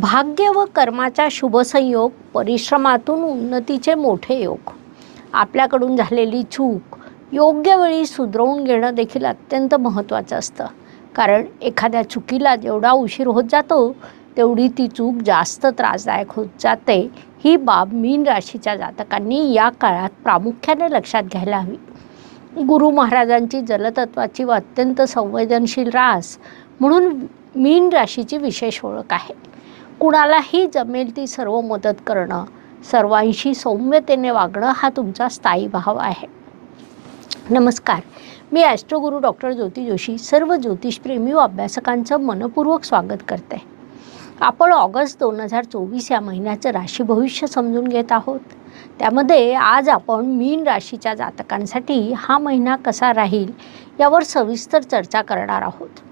भाग्य व कर्माचा शुभसंयोग परिश्रमातून उन्नतीचे मोठे योग. आपल्याकडून झालेली चूक योग्य वेळी सुधरवून घेणं देखील अत्यंत महत्त्वाचं असतं. कारण एखाद्या चुकीला जेवढा उशीर होत जातो तेवढी ती चूक जास्त त्रासदायक होत जाते. ही बाब मीन राशीच्या जातकांनी या काळात प्रामुख्याने लक्षात घ्यायला हवी. गुरु महाराजांची जलतत्वाची व अत्यंत संवेदनशील रास म्हणून मीन राशीची विशेष ओळख आहे. कुणालाही जमेल ती सर्व मदत करणं सर्वांशी सौम्यतेने वागणं हा तुमचा स्थायी भाव आहे. नमस्कार. मी ॲस्ट्रोगुरू डॉक्टर ज्योती जोशी सर्व ज्योतिषप्रेमी व अभ्यासकांचं मनपूर्वक स्वागत करते. आपण ऑगस्ट दोन हजार चोवीस या महिन्याचं राशी भविष्य समजून घेत आहोत. त्यामध्ये आज आपण मीन राशीच्या जातकांसाठी हा महिना कसा राहील यावर सविस्तर चर्चा करणार आहोत.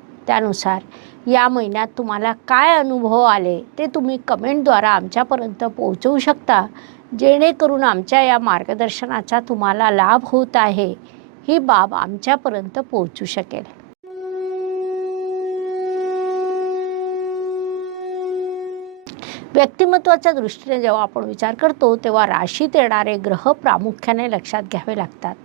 त्यानुसार या महिन्यात तुम्हाला काय अनुभव आले ते तुम्ही कमेंटद्वारा आमच्यापर्यंत पोहोचवू शकता. जेणेकरून आमच्या या मार्गदर्शनाचा तुम्हाला लाभ होत आहे. ही बाब आमच्यापर्यंत पोहोचू शकेल. व्यक्तिमत्वाच्या दृष्टीने जेव्हा आपण विचार करतो तेव्हा राशीत येणारे ग्रह प्रामुख्याने लक्षात घ्यावे लागतात.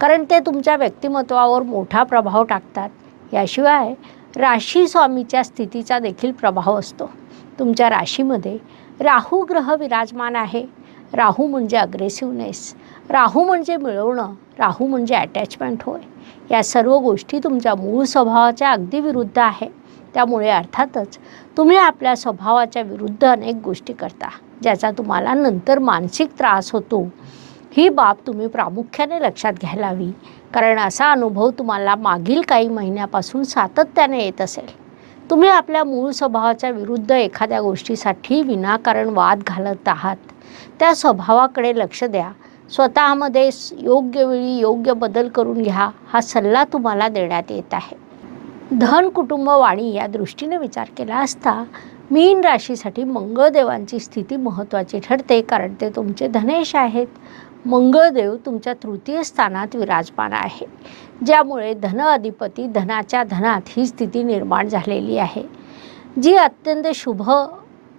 कारण ते तुमच्या व्यक्तिमत्वावर मोठा प्रभाव टाकतात. याशिवाय राशी स्वामीच्या स्थितीचा देखील प्रभाव असतो. तुमच्या राशीमध्ये राहू ग्रह विराजमान आहे. राहू म्हणजे अग्रेसिव्हनेस राहू म्हणजे मिळवणं. राहू म्हणजे अटॅचमेंट होय. या सर्व गोष्टी तुमच्या मूळ स्वभावाच्या अगदी विरुद्ध आहे. त्यामुळे अर्थातच तुम्ही आपल्या स्वभावाच्या विरुद्ध अनेक गोष्टी करता ज्याचा तुम्हाला नंतर मानसिक त्रास होतो. ही बाब तुम्ही प्रामुख्याने लक्षात घ्यायला हवी. कारण असा अनुभव तुम्हाला मागील काही महिन्यापासून सातत्याने येत असेल. तुम्ही आपल्या मूळ स्वभावाच्या विरुद्ध एखाद्या गोष्टीसाठी विनाकारण वाद घालत आहात. त्या स्वभावाकडे लक्ष द्या. स्वतःमध्ये योग्य वेळी योग्य बदल करून घ्या हा सल्ला तुम्हाला देण्यात येत आहे. धन कुटुंब वाणी या दृष्टीने विचार केला असता मीन राशीसाठी मंगळदेवांची स्थिती महत्त्वाची ठरते कारण ते तुमचे धनेश आहेत. मंगळदेव तुमच्या तृतीय स्थानात विराजमान आहे. ज्यामुळे धन अधिपती धनाच्या धनात ही स्थिती निर्माण झालेली आहे. जी अत्यंत शुभ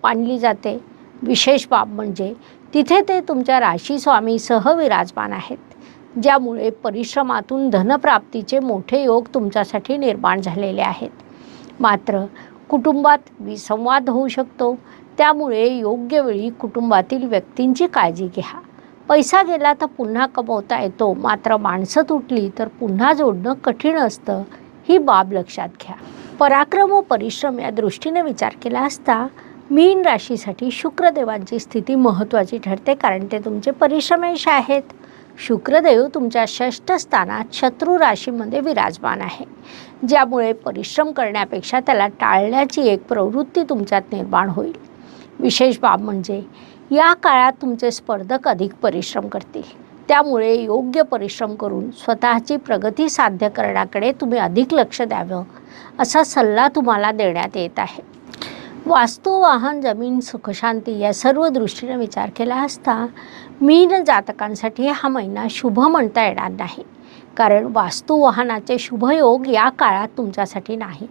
मानली जाते. विशेष बाब म्हणजे तिथे ते तुमच्या राशी स्वामीसह विराजमान आहेत. ज्यामुळे परिश्रमातून धनप्राप्तीचे मोठे योग तुमच्यासाठी निर्माण झालेले आहेत. मात्र कुटुंबात विसंवाद होऊ शकतो. त्यामुळे योग्य वेळी कुटुंबातील व्यक्तींची काळजी घ्या. पैसा गेला तर पुन्हा कमवता येतो. मात्र माणसं तुटली तर पुन्हा जोडणं कठीण असतं ही बाब लक्षात घ्या. पराक्रम व परिश्रम या दृष्टीने विचार केला असता मीन राशीसाठी शुक्रदेवांची स्थिती महत्त्वाची ठरते कारण ते तुमचे परिश्रमेश आहेत. शुक्रदेव तुमच्या षष्ठ स्थानात शत्रू राशीमध्ये विराजमान आहे. ज्यामुळे परिश्रम करण्यापेक्षा त्याला टाळण्याची एक प्रवृत्ती तुमच्यात निर्माण होईल. विशेष बाब म्हणजे या काळात तुमचे स्पर्धक अधिक परिश्रम करतील. त्यामुळे योग्य परिश्रम करून स्वतःची प्रगती साध्य करण्याकडे तुम्ही अधिक लक्ष द्यावं असा सल्ला तुम्हाला देण्यात येत आहे. वास्तू वाहन जमीन सुखशांती या सर्व दृष्टीने विचार केला असता मीन जातकांसाठी हा महिना शुभ म्हणता येणार नाही. कारण वास्तू वाहनाचे शुभयोग या काळात तुमच्यासाठी नाही.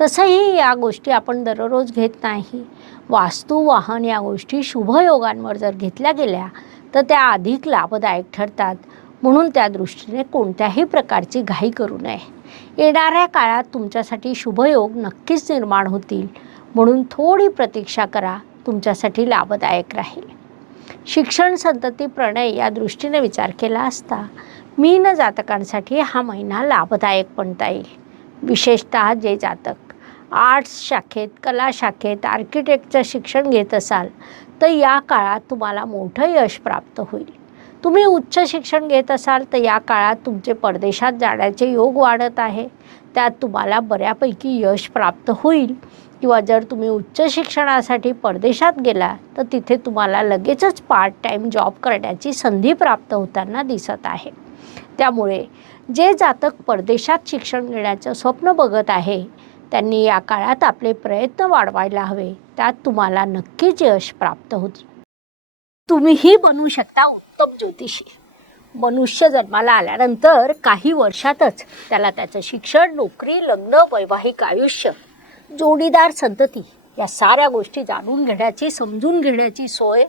तसंही या गोष्टी आपण दररोज घेत नाही. वास्तू वाहन या गोष्टी शुभयोगांवर जर घेतल्या गेल्या तर त्या अधिक लाभदायक ठरतात. म्हणून त्या दृष्टीने कोणत्याही प्रकारची घाई करू नये. येणाऱ्या काळात तुमच्यासाठी शुभयोग नक्कीच निर्माण होतील. म्हणून थोडी प्रतीक्षा करा तुमच्यासाठी लाभदायक राहील. शिक्षण संतती प्रणय या दृष्टीने विचार केला असता मीन जातकांसाठी हा महिना लाभदायक म्हणता येईल. विशेषतः जे जातक आर्ट्स शाखेत कला शाखेत आर्किटेक्टचं शिक्षण घेत असाल तर या काळात तुम्हाला मोठं यश प्राप्त होईल. तुम्ही उच्च शिक्षण घेत असाल तर या काळात तुमचे परदेशात जाण्याचे योग वाढत आहे. त्यात तुम्हाला बऱ्यापैकी यश प्राप्त होईल. किंवा जर तुम्ही उच्च शिक्षणासाठी परदेशात गेला तर तिथे तुम्हाला लगेचच पार्ट टाईम जॉब करण्याची संधी प्राप्त होताना दिसत आहे. त्यामुळे जे जातक परदेशात शिक्षण घेण्याचं स्वप्न बघत आहे त्यांनी या काळात आपले प्रयत्न वाढवायला हवे. त्यात तुम्हाला नक्कीच यश प्राप्त होईल तुम्हीही बनू शकता उत्तम ज्योतिषी. मनुष्य जन्माला आल्यानंतर काही वर्षातच त्याला त्याचं शिक्षण नोकरी लग्न वैवाहिक आयुष्य जोडीदार संतती या साऱ्या गोष्टी जाणून घेण्याची समजून घेण्याची सोय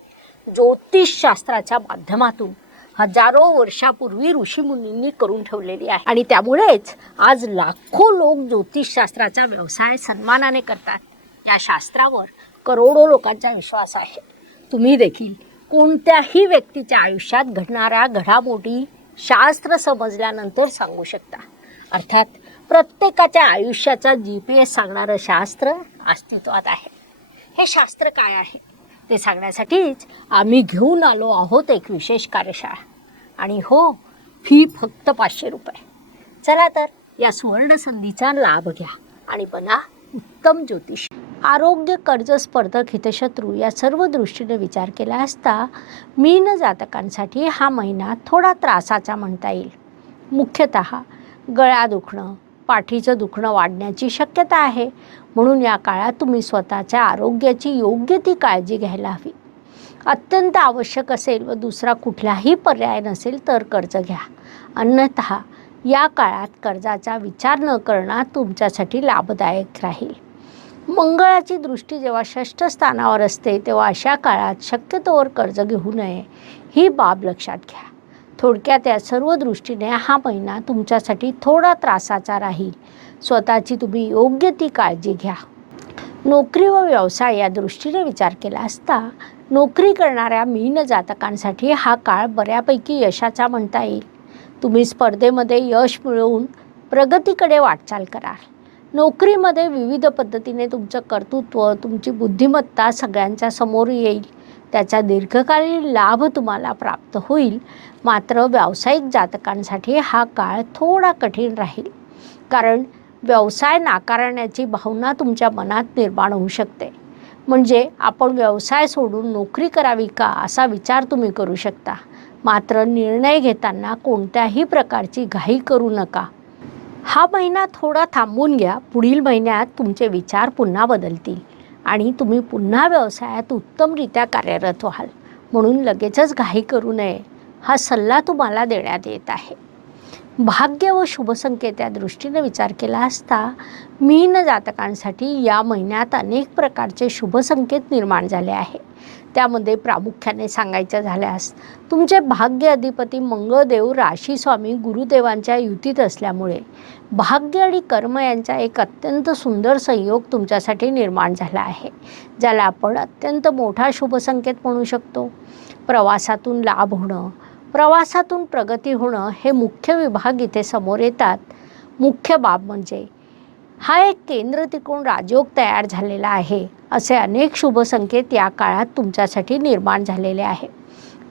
ज्योतिषशास्त्राच्या माध्यमातून हजारो वर्षापूर्वी ऋषीमुनींनी करून ठेवलेली आहे. आणि त्यामुळेच आज लाखो लोक ज्योतिषशास्त्राचा व्यवसाय सन्मानाने करतात. या शास्त्रावर करोडो लोकांचा विश्वास आहे. तुम्ही देखील कोणत्याही व्यक्तीच्या आयुष्यात घडणाऱ्या घडामोडी शास्त्र समजल्यानंतर सांगू शकता. अर्थात प्रत्येकाच्या आयुष्याचा जी पी एस सांगणारं शास्त्र अस्तित्वात आहे. हे शास्त्र काय आहे? ते सांगण्यासाठीच आम्ही घेऊन आलो आहोत एक विशेष कार्यशाळा. आणि हो फी फक्त पाचशे रुपये. चला तर या सुवर्ण संधीचा लाभ घ्या आणि बना उत्तम ज्योतिष. आरोग्य कर्ज स्पर्धक हितशत्रू या सर्व दृष्टीने विचार केला असता मीन जातकांसाठी हा महिना थोडा त्रासाचा म्हणता येईल. मुख्यतः गळा दुखणं पाठीचं दुखणं वाढण्याची शक्यता आहे. म्हणून या काळात तुम्ही स्वतःच्या आरोग्याची योग्य ती काळजी घ्यायला हवी. अत्यंत आवश्यक असेल व दुसरा कुठलाही पर्याय नसेल तर कर्ज घ्या. अन्यथा या काळात कर्जाचा विचार न करणं तुमच्यासाठी लाभदायक राहील. मंगळाची दृष्टी जेव्हा षष्ठ स्थानावर असते तेव्हा अशा काळात शक्यतोवर कर्ज घेऊ नये ही बाब लक्षात घ्या. थोडक्यात या सर्व दृष्टीने हा महिना तुमच्यासाठी थोडा त्रासाचा राहील. स्वतःची तुम्ही योग्य ती काळजी घ्या. नोकरी व व्यवसाय या दृष्टीने विचार केला असता नोकरी करणाऱ्या मीन जातकांसाठी हा काळ बऱ्यापैकी यशाचा म्हणता येईल. तुम्ही स्पर्धेमध्ये यश मिळवून प्रगतीकडे वाटचाल कराल नोकरीमध्ये विविध पद्धतीने तुमचं कर्तृत्व तुमची बुद्धिमत्ता सगळ्यांच्या समोर येईल. त्याचा दीर्घकालीन लाभ तुम्हाला प्राप्त होईल. मात्र व्यावसायिक जातकांसाठी हा काळ थोडा कठीण राहील. कारण व्यवसाय नाकारण्याची भावना तुमच्या मनात निर्माण होऊ शकते. म्हणजे आपण व्यवसाय सोडून नोकरी करावी का असा विचार तुम्ही करू शकता. मात्र निर्णय घेताना कोणत्याही प्रकारची घाई करू नका. हा महिना थोडा थांबून घ्या. पुढील महिन्यात तुमचे विचार पुन्हा बदलतील आणि तुम्ही पुन्हा व्यवसायात उत्तमरित्या कार्यरत व्हाल. म्हणून लगेचच घाई करू नये. हा सल्ला तुम्हाला देण्यात येत आहे. भाग्य व शुभसंकेत या दृष्टीने विचार केला असता मीन जातकांसाठी या महिन्यात अनेक प्रकारचे शुभसंकेत निर्माण झाले आहे. त्यामध्ये प्रामुख्याने सांगायचं झाल्यास तुमचे भाग्य अधिपती मंगळदेव राशीस्वामी गुरुदेवांच्या युतीत असल्यामुळे भाग्य आणि कर्म यांचा एक अत्यंत सुंदर संयोग तुमच्यासाठी निर्माण झाला आहे ज्याला आपण अत्यंत मोठा शुभसंकेत म्हणू शकतो. प्रवासातून लाभ होणं प्रवासातून प्रगती होणं हे मुख्य विभाग इथे समोर येतात. मुख्य बाब म्हणजे हा एक केंद्र तिकोण राजयोग तयार झालेला आहे असे अनेक शुभसंकेत या काळात तुमच्यासाठी निर्माण झालेले आहे.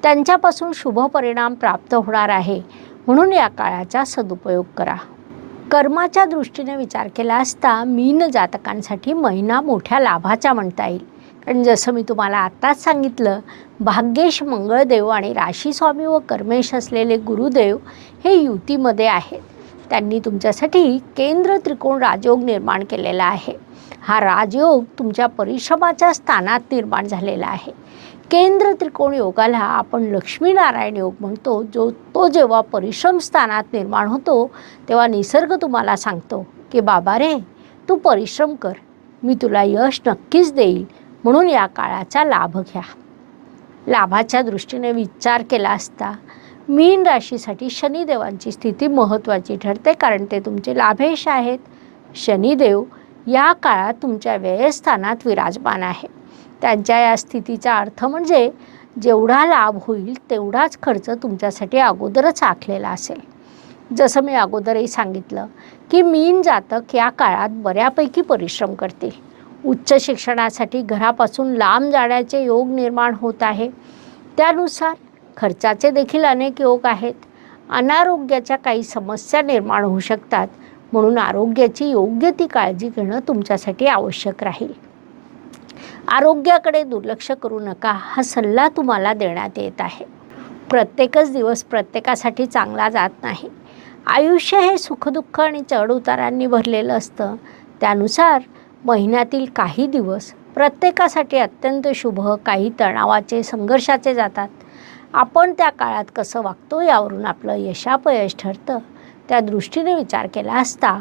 त्यांच्यापासून शुभ परिणाम प्राप्त होणार आहे म्हणून या काळाचा सदुपयोग करा. कर्माच्या दृष्टीने विचार केला असता मीन जातकांसाठी महिना मोठ्या लाभाचा म्हणता येईल. आणि जसं मी तुम्हाला आत्ताच सांगितलं भाग्येश मंगळदेव आणि राशीस्वामी व कर्मेश असलेले गुरुदेव हे युतीमध्ये आहेत. त्यांनी तुमच्यासाठी केंद्र त्रिकोण राजयोग निर्माण केलेला आहे. हा राजयोग तुमच्या परिश्रमाच्या स्थानात निर्माण झालेला आहे. केंद्र त्रिकोण योगाला आपण लक्ष्मीनारायण योग म्हणतो जो तो जेव्हा परिश्रम स्थानात निर्माण होतो तेव्हा निसर्ग तुम्हाला सांगतो की बाबा रे तू परिश्रम कर. मी तुला यश नक्कीच देईल. म्हणून या काळाचा लाभ घ्या. लाभाच्या दृष्टीने विचार केला असता मीन राशीसाठी शनिदेवांची स्थिती महत्त्वाची ठरते कारण ते तुमचे लाभेश आहेत. शनिदेव या काळात तुमच्या व्ययस्थानात विराजमान आहे. त्यांच्या या स्थितीचा अर्थ म्हणजे जेवढा लाभ होईल तेवढाच खर्च तुमच्यासाठी अगोदरच आखलेला असेल. जसं मी अगोदरही सांगितलं की मीन जातक या काळात बऱ्यापैकी परिश्रम करतील. उच्च शिक्षणासाठी घरापासून लांब जाण्याचे योग निर्माण होत आहे. त्यानुसार खर्चाचे देखील अनेक योग आहेत. अनारोग्याच्या काही समस्या निर्माण होऊ शकतात. म्हणून आरोग्याची योग्य ती काळजी घेणं तुमच्यासाठी आवश्यक राहील. आरोग्याकडे दुर्लक्ष करू नका हा सल्ला तुम्हाला देण्यात येत आहे. प्रत्येकच दिवस प्रत्येकासाठी चांगला जात नाही. आयुष्य हे सुखदुःख आणि चढउतारांनी भरलेलं असतं. त्यानुसार महिन्यातील काही दिवस प्रत्येकासाठी अत्यंत शुभ काही तणावाचे संघर्षाचे जातात. आपण त्या काळात कसं वागतो यावरून आपलं यशापयश ठरतं. त्या दृष्टीने विचार केला असता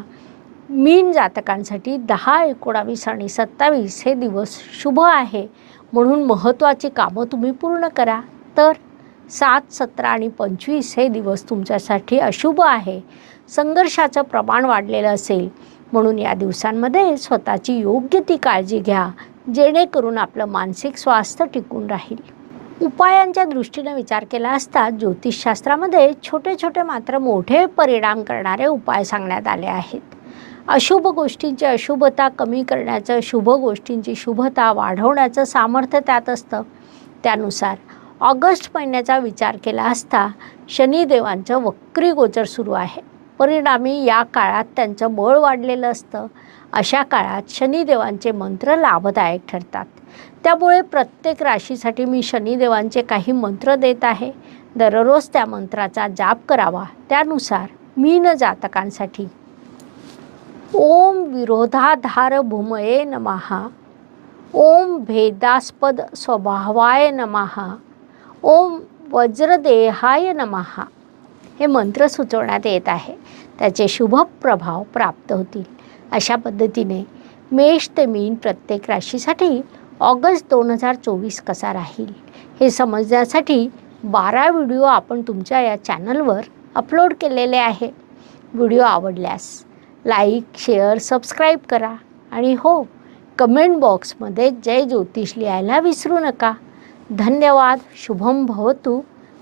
मीन जातकांसाठी दहा एकोणावीस आणि सत्तावीस हे दिवस शुभ आहे. म्हणून महत्त्वाची कामं तुम्ही पूर्ण करा. तर सात सतरा आणि पंचवीस हे दिवस तुमच्यासाठी अशुभ आहे. संघर्षाचं प्रमाण वाढलेलं असेल म्हणून या दिवसांमध्ये स्वतःची योग्य ती काळजी घ्या जेणेकरून आपलं मानसिक स्वास्थ्य टिकून राहील. उपायांच्या दृष्टीने विचार केला असता ज्योतिषशास्त्रामध्ये छोटे छोटे मात्र मोठे परिणाम करणारे उपाय सांगण्यात आले आहेत. अशुभ गोष्टींची अशुभता कमी करण्याचं शुभ गोष्टींची शुभता वाढवण्याचं सामर्थ्य त्यात असतं. त्यानुसार ऑगस्ट महिन्याचा विचार केला असता शनिदेवांचं वक्री गोचर सुरू आहे. परिणामी या काळात त्यांचं बळ वाढलेलं असतं. अशा काळात शनिदेवांचे मंत्र लाभदायक ठरतात. त्यामुळे प्रत्येक राशीसाठी मी शनिदेवांचे काही मंत्र देत आहे. दररोज त्या मंत्राचा जाप करावा. त्यानुसार मीन जातकांसाठी. ओम विरोधाधार भूमये नमहा ओम भेदास्पद स्वभावाय नमहा ओम वज्रदेहाय नमहा हे मंत्र सुचवण्यात येत आहे. त्याचे शुभ प्रभाव प्राप्त होतील. अशा पद्धतीने मेष ते मीन प्रत्येक राशीसाठी ऑगस्ट दोन हजार चोवीस कसा राहील? हे समजण्यासाठी बारा व्हिडिओ आपण तुमच्या या चॅनलवर अपलोड केलेले आहे व्हिडिओ आवडल्यास लाईक शेअर सबस्क्राईब करा आणि हो कमेंट बॉक्समध्ये जय ज्योतिष लिहायला विसरू नका. धन्यवाद. शुभम भवतू.